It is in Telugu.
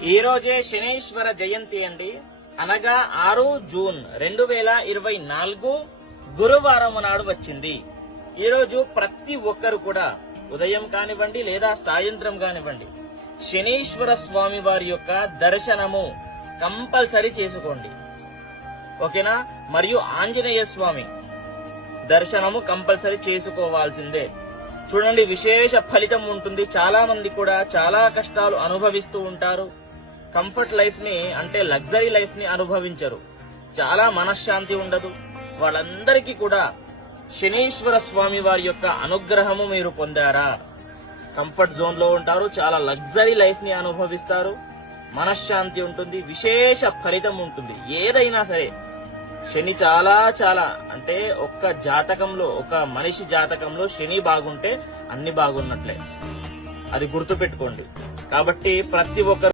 ఈ రోజే శనీశ్వర జయంతి అండి. అనగా 6 జూన్ 2024 గురువారం నాడు వచ్చింది. ఈ రోజు ప్రతి ఒక్కరు కూడా ఉదయం కానివ్వండి లేదా సాయంత్రం కానివ్వండి శనీశ్వర స్వామి వారి యొక్క దర్శనము కంపల్సరీ చేసుకోండి. ఓకేనా? మరియు ఆంజనేయ స్వామి దర్శనము కంపల్సరీ చేసుకోవాల్సిందే. చూడండి, విశేష ఫలితం ఉంటుంది. చాలా మంది కూడా చాలా కష్టాలు అనుభవిస్తూ ఉంటారు. కంఫర్ట్ లైఫ్ ని అంటే లగ్జరీ లైఫ్ ని అనుభవించరు. చాలా మనశ్శాంతి ఉండదు. వాళ్ళందరికీ కూడా శనీశ్వర స్వామి వారి యొక్క అనుగ్రహము మీరు పొందారా? కంఫర్ట్ జోన్ లో ఉంటారు, చాలా లగ్జరీ లైఫ్ ని అనుభవిస్తారు, మనశ్శాంతి ఉంటుంది, విశేష ఫలితం ఉంటుంది. ఏదైనా సరే శని చాలా చాలా అంటే ఒక్క జాతకంలో, ఒక మనిషి జాతకంలో శని బాగుంటే అన్ని బాగున్నట్లే. అది గుర్తు పెట్టుకోండి. కాబట్టి ప్రతి ఒక్కరు